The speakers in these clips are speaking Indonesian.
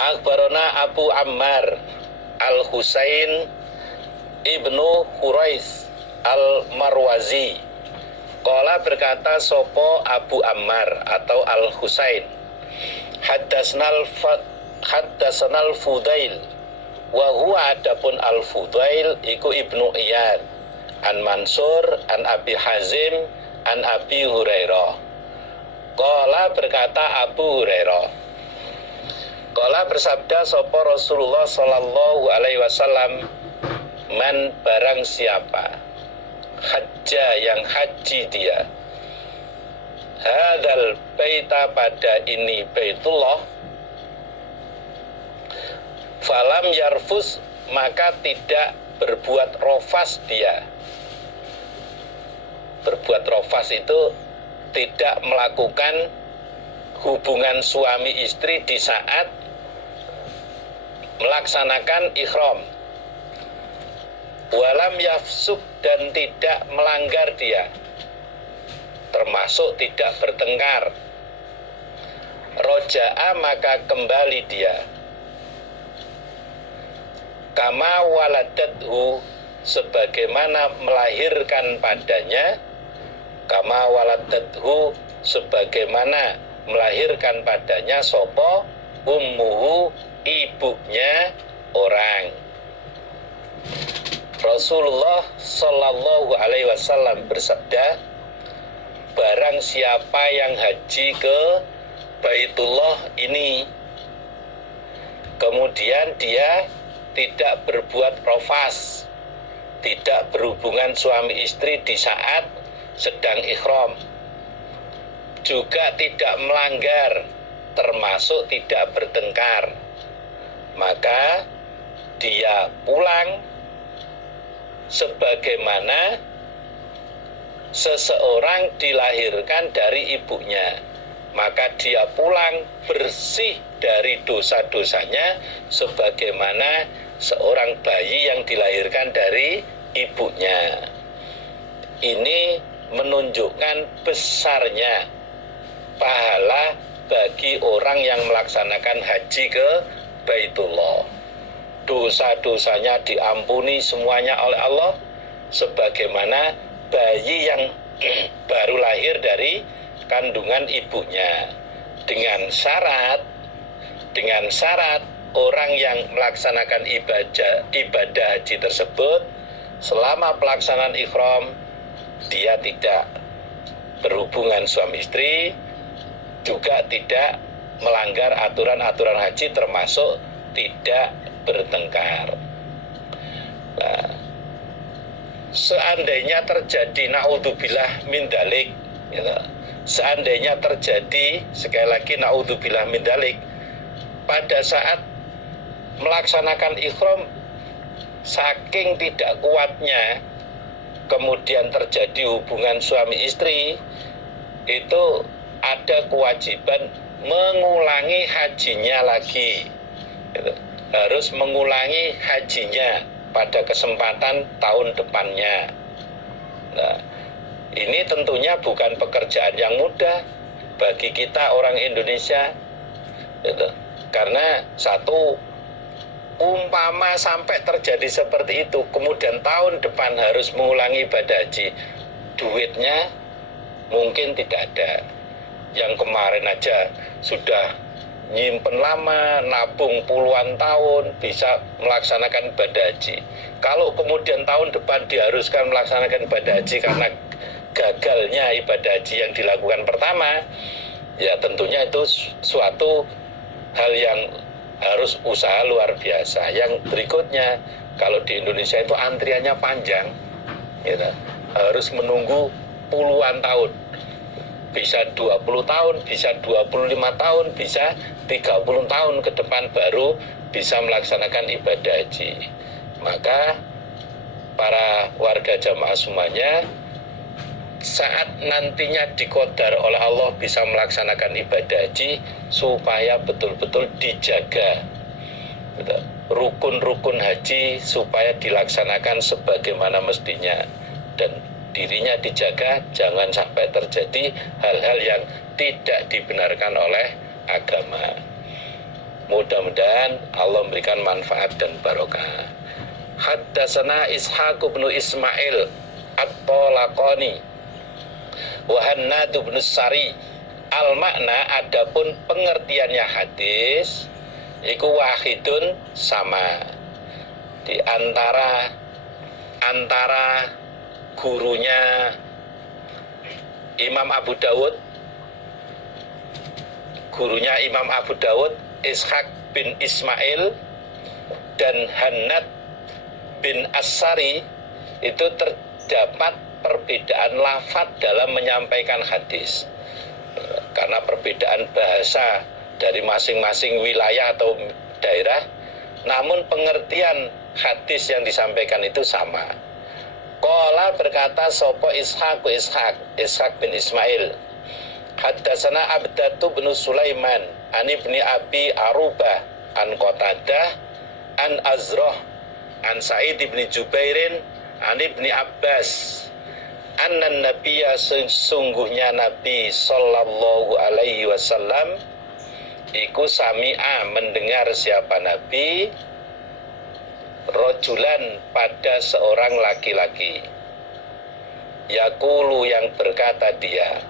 Akhbarona Abu Ammar Al-Husain Ibnu Hurais Al-Marwazi. Qala berkata sopo Abu Ammar atau Al-Husain, Haddasnal Fudail, wa huwa adapun Al-Fudail iku Ibnu Iyad, an Mansur, an Abi Hazim, an Abi Hurairah. Qala berkata Abu Hurairah, qala bersabda sopo Rasulullah sallallahu alaihi wasallam, man barang siapa hajja yang haji dia, hadal baita pada ini baitullah, falam yarfus maka tidak berbuat rofas dia. Berbuat rofas itu tidak melakukan hubungan suami istri di saat melaksanakan ihram. Walam yafsuk dan tidak melanggar dia, termasuk tidak bertengkar. Roja'a maka kembali dia, kama waladathu sebagaimana melahirkan padanya, kama waladathu sebagaimana melahirkan padanya sopo ummuhu ibunya orang. Rasulullah sallallahu alaihi wasallam bersabda, barang siapa yang haji ke Baitullah ini, kemudian dia tidak berbuat rofas, tidak berhubungan suami istri di saat sedang ihram, juga tidak melanggar, termasuk tidak bertengkar, maka dia pulang sebagaimana seseorang dilahirkan dari ibunya, maka dia pulang bersih dari dosa-dosanya sebagaimana seorang bayi yang dilahirkan dari ibunya. Ini menunjukkan besarnya pahala bagi orang yang melaksanakan haji ke Baitullah. Dosa-dosanya diampuni semuanya oleh Allah sebagaimana bayi yang baru lahir dari kandungan ibunya, dengan syarat orang yang melaksanakan ibadah haji tersebut selama pelaksanaan ihram dia tidak berhubungan suami istri, juga tidak melanggar aturan-aturan haji, termasuk tidak bertengkar. Nah, seandainya terjadi naudzubillah min dalik, gitu. Seandainya terjadi, sekali lagi naudzubillah min dalik, pada saat melaksanakan ihram saking tidak kuatnya kemudian terjadi hubungan suami istri, itu ada kewajiban mengulangi hajinya lagi, gitu. Harus mengulangi hajinya pada kesempatan tahun depannya. Nah, ini tentunya bukan pekerjaan yang mudah bagi kita orang Indonesia, gitu. Karena satu, umpama sampai terjadi seperti itu, kemudian tahun depan harus mengulangi ibadah haji, duitnya mungkin tidak ada. Yang kemarin aja sudah nyimpen lama, nabung puluhan tahun, bisa melaksanakan ibadah haji. Kalau kemudian tahun depan diharuskan melaksanakan ibadah haji karena gagalnya ibadah haji yang dilakukan pertama, ya tentunya itu suatu hal yang harus usaha luar biasa. Yang berikutnya, kalau di Indonesia itu antriannya panjang, gitu. Harus menunggu puluhan tahun, bisa 20 tahun, bisa 25 tahun, bisa 30 tahun ke depan baru bisa melaksanakan ibadah haji. Maka para warga jamaah semuanya, saat nantinya diqadar oleh Allah bisa melaksanakan ibadah haji, supaya betul-betul dijaga rukun-rukun haji supaya dilaksanakan sebagaimana mestinya, dan dirinya dijaga jangan sampai terjadi hal-hal yang tidak dibenarkan oleh agama. Mudah-mudahan Allah memberikan manfaat dan barokah. Haddatsana Ishaq bin Ismail At-Talaqani wa Hannad bin Sari. Al makna, adapun pengertiannya hadis iku wahidun, sama di antara gurunya Imam Abu Dawud, Ishaq bin Ismail dan Hannad bin As-Sari, itu terdapat perbedaan lafadz dalam menyampaikan hadis karena perbedaan bahasa dari masing-masing wilayah atau daerah, namun pengertian hadis yang disampaikan itu sama. Qala, berkata sopo Ishaq bin Ismail, haddatsana Abdatu bin Sulaiman an ibni Abi Arubah an Qatadah an Azrah an Sa'id bin Jubairin an ibni Abbas annan nabiyya, sesungguhnya Nabi sallallahu alaihi wasallam iku sami'a, mendengar siapa Nabi, rojulan, pada seorang laki-laki, yaqulu, yang berkata dia,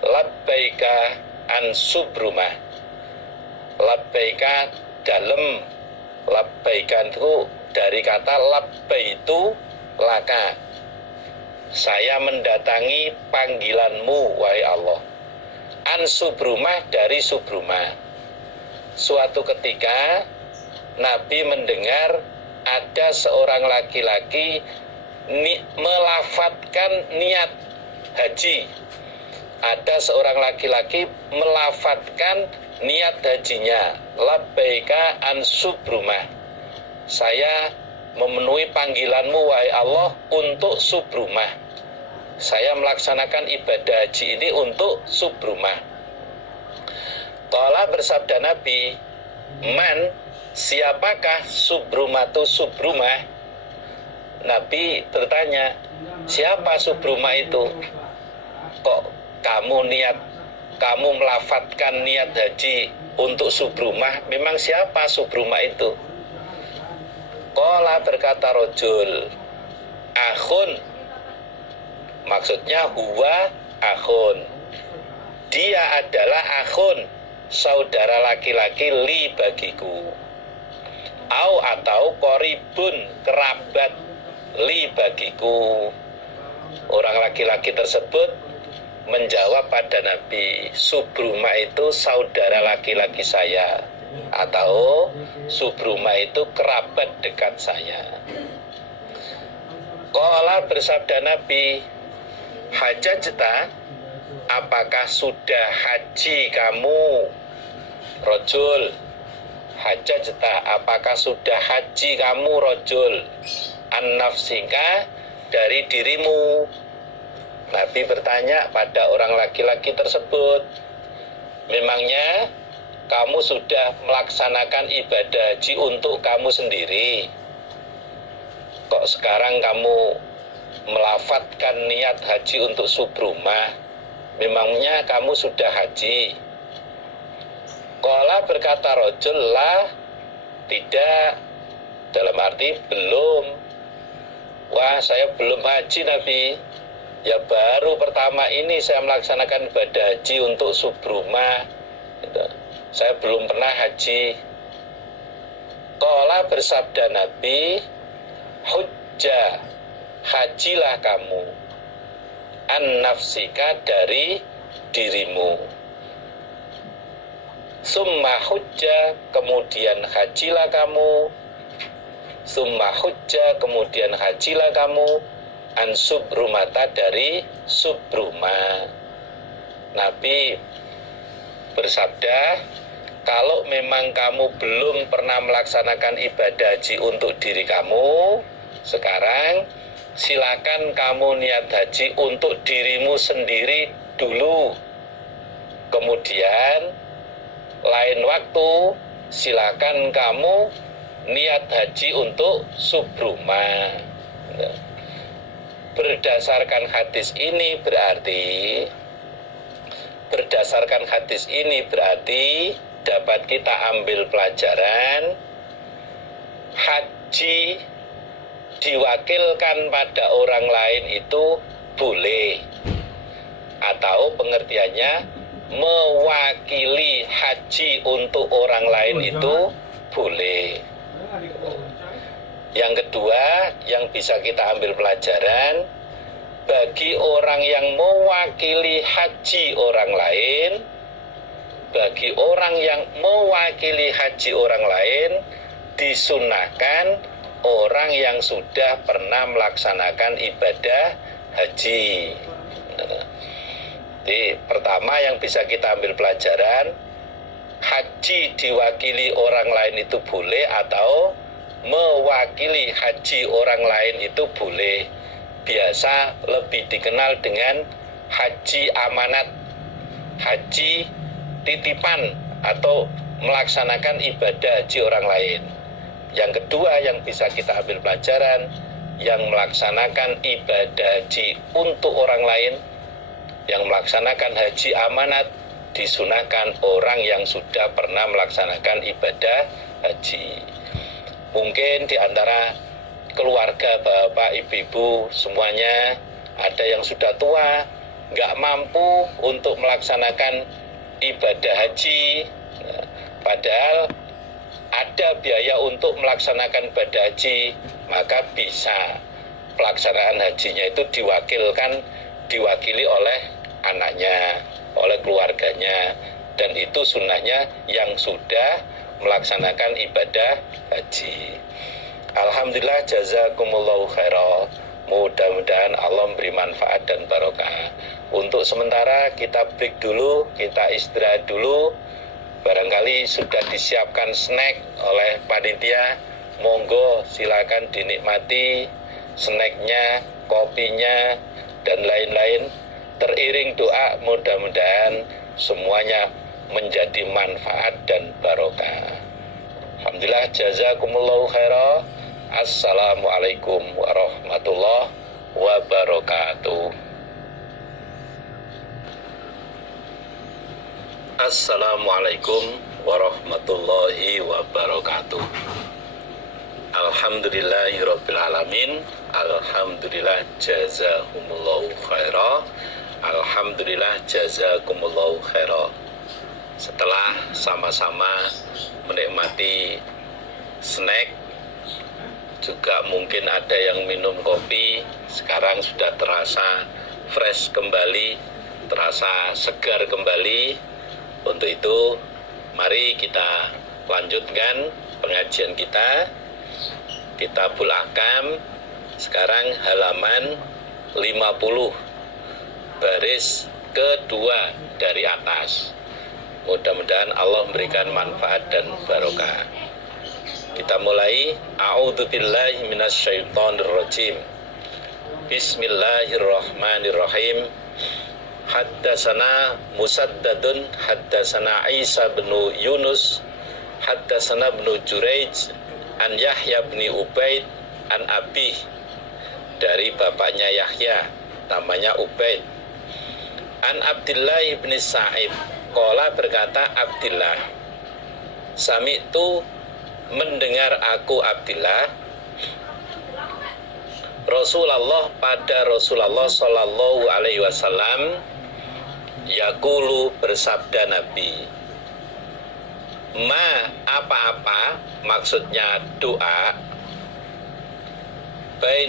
labbaika an subrumah. Labbaika dalam, labbaika itu dari kata labbaitu laka, saya mendatangi panggilanmu wahai Allah. An subrumah, dari subrumah. Suatu ketika Nabi mendengar ada seorang laki-laki melafatkan niat haji. Ada seorang laki-laki melafatkan niat hajinya, labbaika an subrumah, saya memenuhi panggilanmu wahai Allah untuk subrumah. Saya melaksanakan ibadah haji ini untuk subrumah. Qala, bersabda Nabi, man, siapakah subrumatu subrumah? Nabi bertanya, siapa subrumah itu? Kok kamu melafatkan niat haji untuk subrumah? Memang siapa subrumah itu? Qala, berkata rojul, akhun, maksudnya huwa akhun, dia adalah akhun, saudara laki-laki, li, bagiku. Au, atau koribun, kerabat, li, bagiku. Orang laki-laki tersebut menjawab pada Nabi, subrumah itu saudara laki-laki saya, atau subrumah itu kerabat dekat saya. Qala, bersabda Nabi, hajajta, apakah sudah haji kamu? Rojul, hajajta, apakah sudah haji kamu? Rojul, an nafsika, dari dirimu. Nabi bertanya pada orang laki-laki tersebut, memangnya kamu sudah melaksanakan ibadah haji untuk kamu sendiri? Kok sekarang kamu melafatkan niat haji untuk subrumah? Memangnya kamu sudah haji? Qala, berkata rojul, lah, tidak, dalam arti belum. Wah, saya belum haji Nabi, ya baru pertama ini saya melaksanakan ibadah haji untuk subrumah, saya belum pernah haji. Qala, bersabda Nabi, hujjah, hajilah kamu, an nafsika, dari dirimu. Summa hujjah, kemudian hajilah kamu. Summa hujjah, kemudian hajilah kamu, an subrumata, dari subrumah. Nabi bersabda, kalau memang kamu belum pernah melaksanakan ibadah haji untuk diri kamu, sekarang silakan kamu niat haji untuk dirimu sendiri dulu. Kemudian lain waktu silakan kamu niat haji untuk subrumah. Berdasarkan hadis ini berarti dapat kita ambil pelajaran, haji diwakilkan pada orang lain itu boleh, atau pengertiannya mewakili haji untuk orang lain itu boleh. Yang kedua yang bisa kita ambil pelajaran, bagi orang yang mewakili haji orang lain, bagi orang yang mewakili haji orang lain disunahkan orang yang sudah pernah melaksanakan ibadah haji. Jadi pertama yang bisa kita ambil pelajaran, haji diwakili orang lain itu boleh, atau mewakili haji orang lain itu boleh. Biasa lebih dikenal dengan haji amanat, haji titipan, atau melaksanakan ibadah haji orang lain. Yang kedua yang bisa kita ambil pelajaran, yang melaksanakan ibadah haji untuk orang lain, yang melaksanakan haji amanat, disunahkan orang yang sudah pernah melaksanakan ibadah haji. Mungkin di antara keluarga bapak ibu-ibu semuanya ada yang sudah tua, nggak mampu untuk melaksanakan ibadah haji, padahal ada biaya untuk melaksanakan ibadah haji, maka bisa pelaksanaan hajinya itu diwakili oleh anaknya, oleh keluarganya, dan itu sunnahnya yang sudah melaksanakan ibadah haji. Alhamdulillah, jazakumullahu khairan. Mudah-mudahan Allah memberi manfaat dan barokah. Untuk sementara kita break dulu, kita istirahat dulu. Barangkali sudah disiapkan snack oleh panitia, monggo silakan dinikmati snacknya, kopinya, dan lain-lain. Teriring doa, mudah-mudahan semuanya menjadi manfaat dan barokah. Alhamdulillah, jazakumullahu khairan. Assalamualaikum warahmatullahi wabarakatuh. Assalamualaikum warahmatullahi wabarakatuh. Alhamdulillahirabbil alamin. Alhamdulillah, jazakumullahu khairan. Alhamdulillah, jazakumullahu khairan. Setelah sama-sama menikmati snack, juga mungkin ada yang minum kopi, sekarang sudah terasa fresh kembali, terasa segar kembali. Untuk itu mari kita lanjutkan pengajian kita. Kitabul Ahkam, sekarang halaman 50, baris kedua dari atas. Mudah-mudahan Allah memberikan manfaat dan barokah. Kita mulai. A'udzubillahi minasyaitonirrajim. Bismillahirrahmanirrahim. Haddasana Musaddadun haddasana Isa bin Yunus haddasana bin Juraij an Yahya bin Ubaid an Abi, dari bapaknya Yahya namanya Ubaid, an Abdillah bin Sa'id qala, berkata Abdillah, sami'tu, mendengar aku Abdillah, Rasulullah, pada Rasulullah sallallahu alaihi wasallam, yaqulu, bersabda Nabi, ma, apa-apa, maksudnya doa, bain